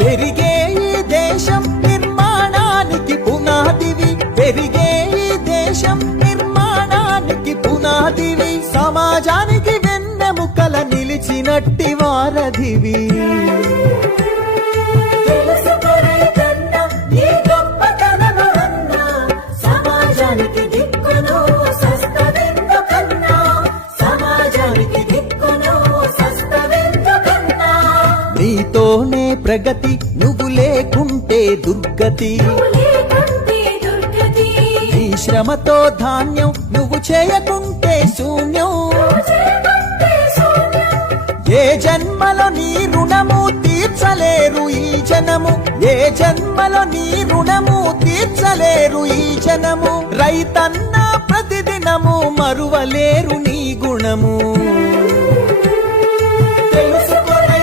పెరిగే ఈ దేశం నిర్మాణానికి పునాదివి, పెరిగే ఈ దేశం నిర్మాణానికి పునాదివి, సమాజానికి వెన్నెముకల నిలిచినట్టి వారధివి. నీతోనే ప్రగతి, నువ్వు లేకుంటే దుర్గతి. నీ శ్రమతో ధాన్యం, నువ్వు చేయకుంటే శూన్యం. ఏ జన్మలో నీ రుణము తీర్చలేరు ఈ జనము, ఏ జన్మలో నీ రుణము తీర్చలేరు ఈ జనము. రైతన్న ప్రతిదినము మరువలేరు నీ గుణము.